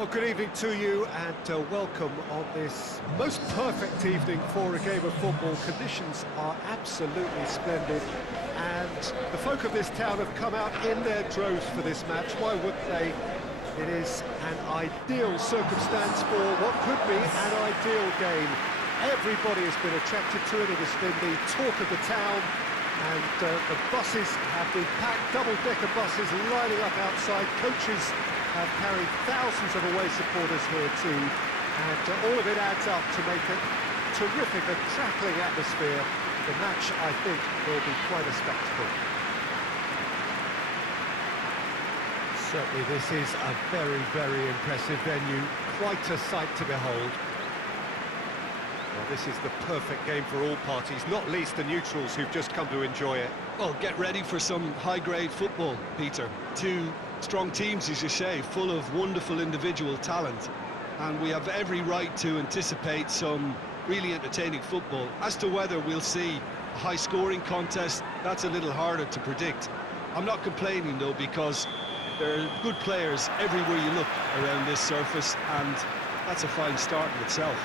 Well, good evening to you and welcome on this most perfect evening for a game of football. Conditions are absolutely splendid and the folk of this town have come out in their droves for this match. Why wouldn't they? It is an ideal circumstance for what could be an ideal game. Everybody has been attracted to it. It has been the talk of the town, and the buses have been packed, double-decker buses lining up outside. Coaches have carried thousands of away supporters here too, and all of it adds up to make a terrific, a crackling atmosphere. The match, I think, will be quite a spectacle. Certainly this is a very, very impressive venue, quite a sight to behold. Well, this is the perfect game for all parties, not least the neutrals who've just come to enjoy it. Well, get ready for some high-grade football, Peter. Two strong teams, as you say, full of wonderful individual talent. And we have every right to anticipate some really entertaining football. As to whether we'll see a high-scoring contest, that's a little harder to predict. I'm not complaining, though, because there are good players everywhere you look around this surface, and that's a fine start in itself.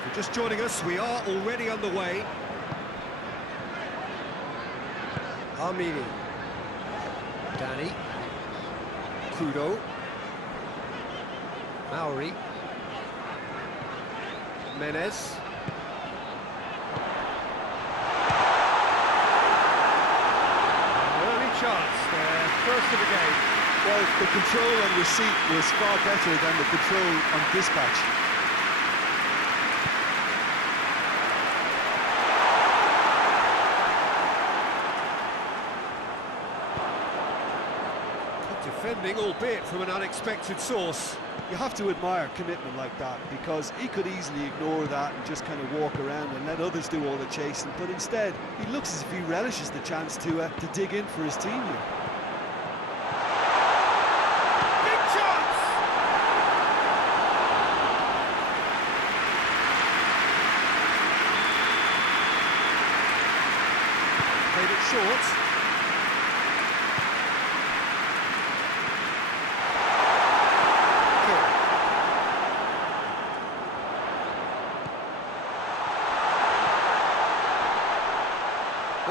If you're just joining us, we are already underway. Armini. Danny. Kudo. Maori. Menez. Early chance there, first of the game. Well, the control on receipt was far better than the control on dispatch. Defending, albeit from an unexpected source. You have to admire commitment like that, because he could easily ignore that and just kind of walk around and let others do all the chasing, but instead he looks as if he relishes the chance to dig in for his team here. Big chance! Played it short.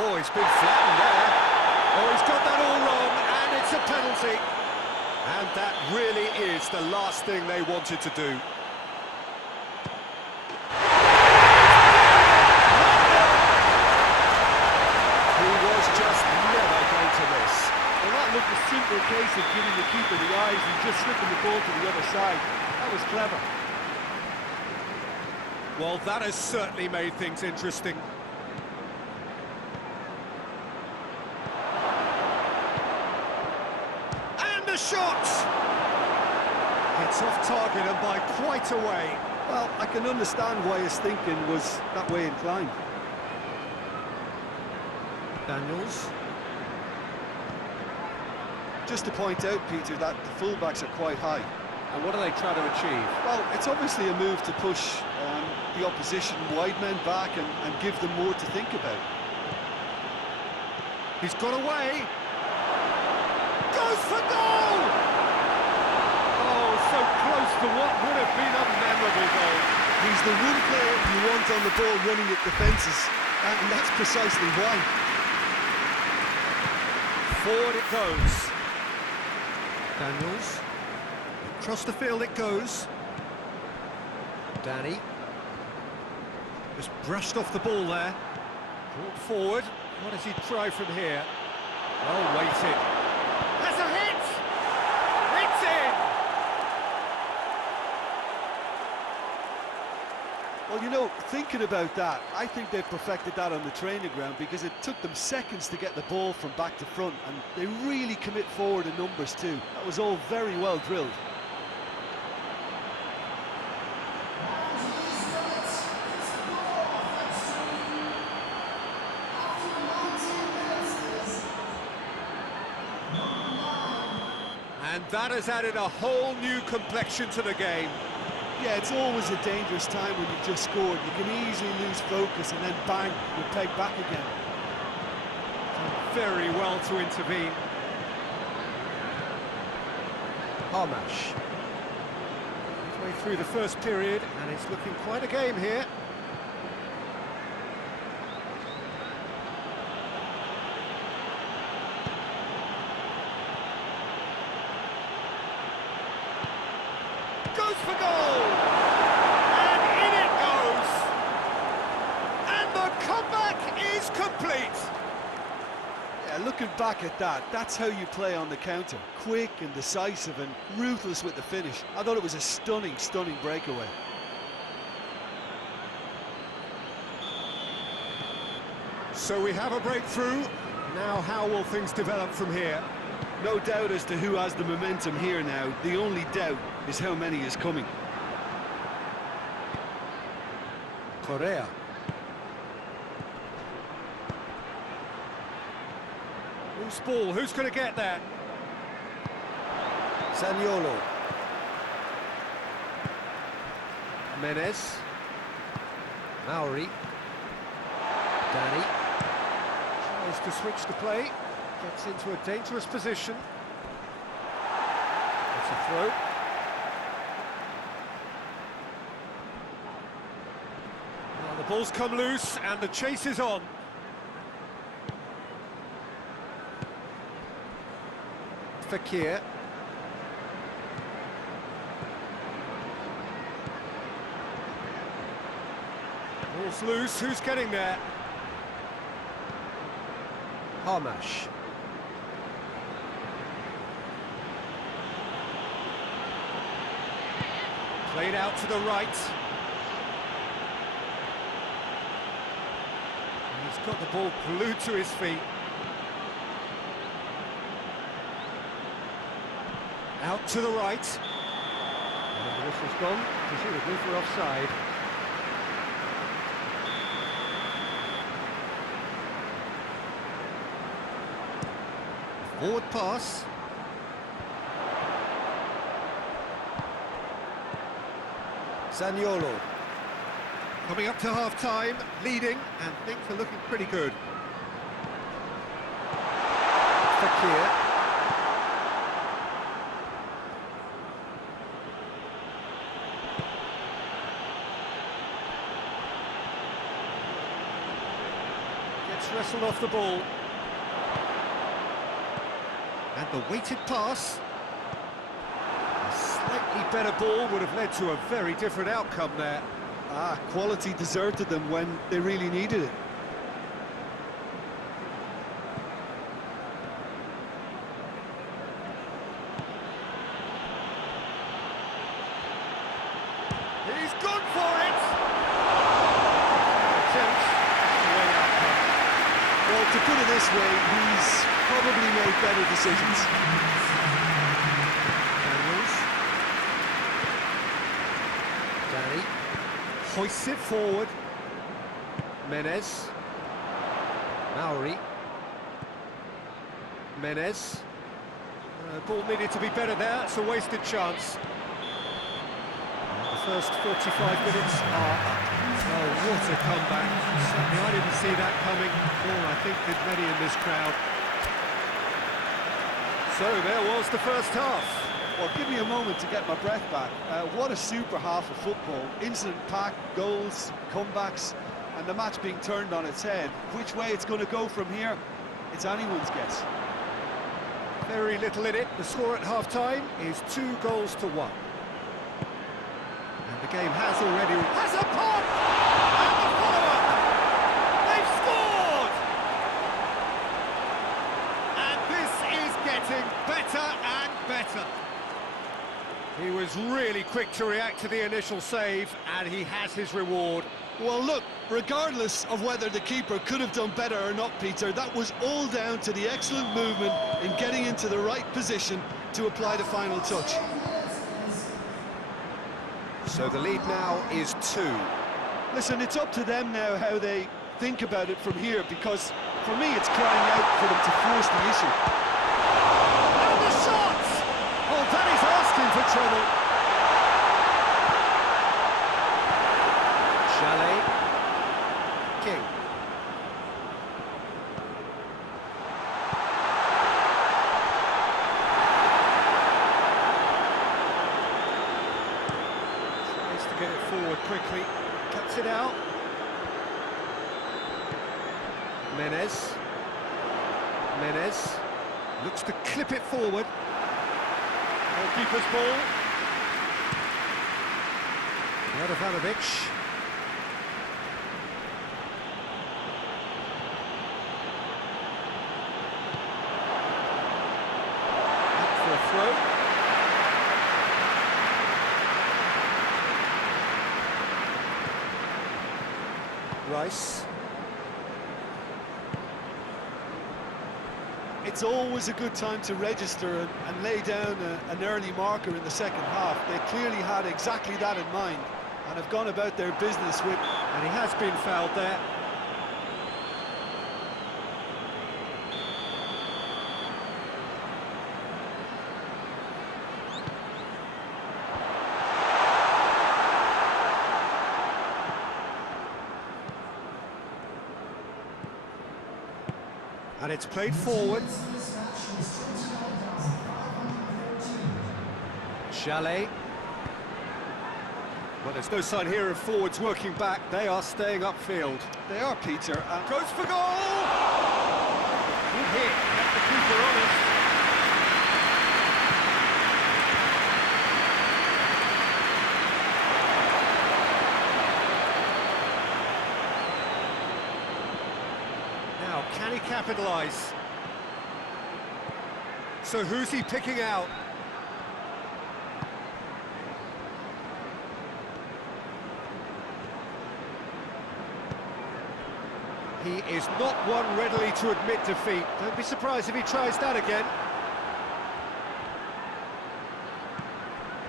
Oh, he's been flattened there. Oh, he's got that all wrong, and it's a penalty. And that really is the last thing they wanted to do. He was just never going to miss. Well, that looked a simple case of giving the keeper the eyes and just slipping the ball to the other side. That was clever. Well, that has certainly made things interesting. The shot! It's off target and by quite a way. Well, I can understand why his thinking was that way inclined. Daniels. Just to point out, Peter, that the fullbacks are quite high. And what are they trying to achieve? Well, it's obviously a move to push the opposition wide men back and give them more to think about. He's got away. Goes for goal! Oh, so close to what would have been a memorable goal. He's the one player you want on the ball running at defences, and that's precisely why. Forward it goes. Daniels. Across the field it goes. Danny. Just brushed off the ball there. Brought forward. What does he try from here? Oh, waited. That's a hit! It's in! Well, you know, thinking about that, I think they perfected that on the training ground, because it took them seconds to get the ball from back to front, and they really commit forward in numbers too. That was all very well drilled. And that has added a whole new complexion to the game. Yeah, it's always a dangerous time when you've just scored. You can easily lose focus and then bang, you're pegged back again. Very well to intervene. Harmash. Halfway through the first period, and it's looking quite a game here. Goes for goal! And in it goes! And the comeback is complete! Yeah, looking back at that, that's how you play on the counter. Quick and decisive and ruthless with the finish. I thought it was a stunning, stunning breakaway. So we have a breakthrough. Now how will things develop from here? No doubt as to who has the momentum here now. The only doubt is how many is coming. Correa. Loose ball, who's going to get that? Zaniolo. Menez. Mauri. Danny. Tries to switch the play. Gets into a dangerous position. It's a throw. Well, the ball's come loose and the chase is on. Fakir. Ball's loose, who's getting there? Harmash. Played out to the right. And he's got the ball glued to his feet. Out to the right. And the whistle's gone, presumably for offside. Forward pass. Zaniolo. Coming up to half-time, leading, and things are looking pretty good. Fakir. Gets wrestled off the ball. And the weighted pass. A slightly better ball would have led to a very different outcome there. Quality deserted them when they really needed it. He's gone for it! Attempts, away outcome. Well, to put it this way, he's probably made better decisions. Danny hoists it forward. Menez. Mauri. Menez. Ball needed to be better there. It's a wasted chance. The first 45 minutes are up. Oh, what a comeback. Certainly I didn't see that coming. Nor I think did many in this crowd. So there was the first half. Well, give me a moment to get my breath back. What a super half of football. Incident-packed, goals, comebacks, and the match being turned on its head. Which way it's going to go from here, it's anyone's guess. Very little in it. The score at half-time is 2-1. And the game has already... Has a pop! And the follow-up! They've scored! And this is getting better and better. He was really quick to react to the initial save, and he has his reward. Well, look, regardless of whether the keeper could have done better or not, Peter, that was all down to the excellent movement in getting into the right position to apply the final touch. So the lead now is 2. Listen, it's up to them now how they think about it from here, because for me it's crying out for them to force the issue. And the shot! Oh, that is asking for trouble. Jalal. King. get it forward quickly. Cuts it out. Menez looks to clip it forward. Goalkeeper's ball. Radovanovic. Up for a throw. Rice. It's always a good time to register and lay down an early marker in the second half. They clearly had exactly that in mind and have gone about their business with... And he has been fouled there. And it's played forward. Jalal. Well, there's no sign here of forwards working back. They are staying upfield. They are, Peter. Goes for goal! Good hit, kept the keeper honest. Now, can he capitalise? So who's he picking out? He is not one readily to admit defeat. Don't be surprised if he tries that again.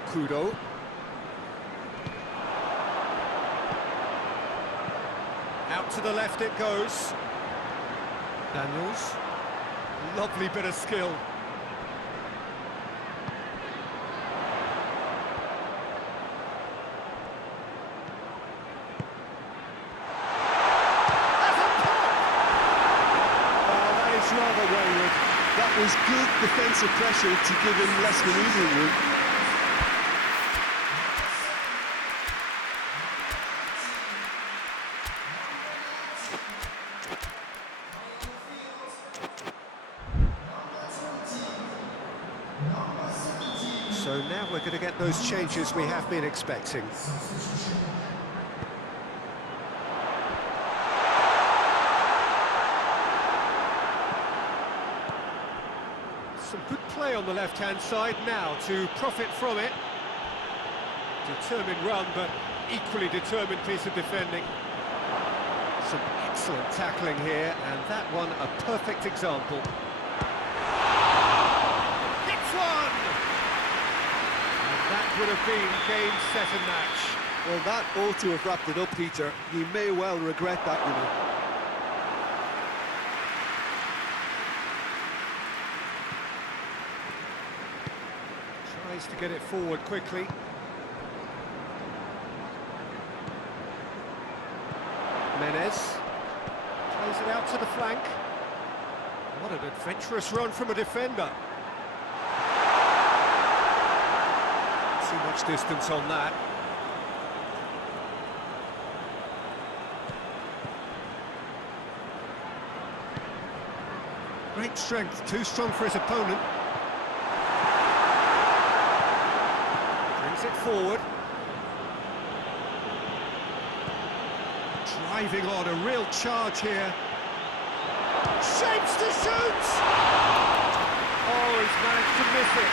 Kudo. Out to the left it goes. Daniels. Lovely bit of skill. Rather wayward. That was good defensive pressure to give him less manoeuvring room. So now we're going to get those changes we have been expecting. Some good play on the left-hand side now to profit from it. Determined run, but equally determined piece of defending. Some excellent tackling here, and that one a perfect example. Hits one! And that would have been game, set and match. Well, that ought to have wrapped it up, Peter. You may well regret that, you know. Tries to get it forward quickly. Menez plays it out to the flank. What an adventurous run from a defender. Too much distance on that. Great strength, too strong for his opponent. Brings it forward. Driving on, a real charge here. Shapes to shoot! Oh, he's managed to miss it.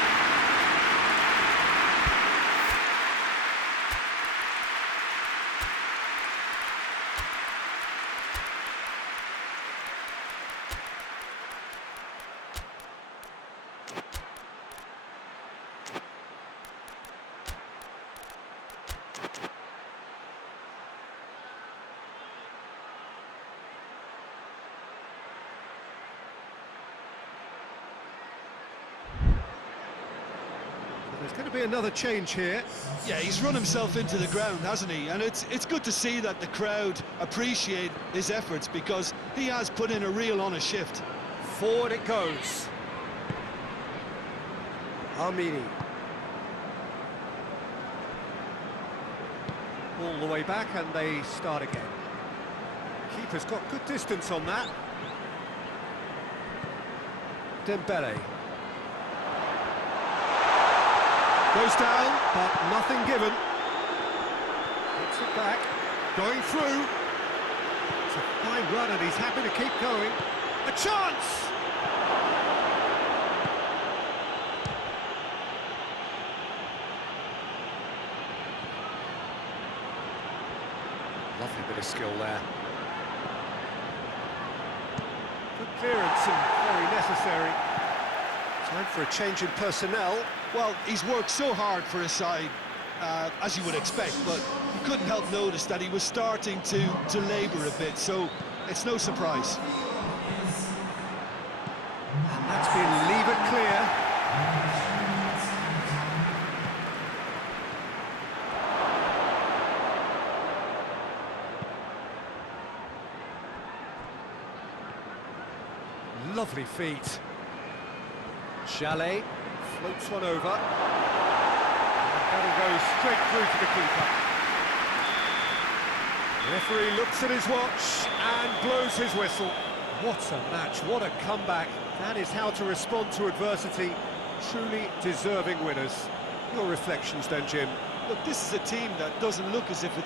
There's going to be another change here. Yeah, he's run himself into the ground, hasn't he? And it's good to see that the crowd appreciate his efforts, because he has put in a real honest shift. Forward it goes. Armini. All the way back, and they start again. Keeper's got good distance on that. Dembele. Goes down, but nothing given. Puts it back, going through. It's a fine run, and he's happy to keep going. A chance! Lovely bit of skill there. Good clearance and very necessary. Time for a change in personnel. Well, he's worked so hard for his side, as you would expect, but you couldn't help notice that he was starting to labour a bit, so it's no surprise. And that's been levered clear. Lovely feet. Jalal floats one over. And that'll go straight through to the keeper. The referee looks at his watch and blows his whistle. What a match, what a comeback. That is how to respond to adversity. Truly deserving winners. Your reflections then, Jim? Look, this is a team that doesn't look as if it's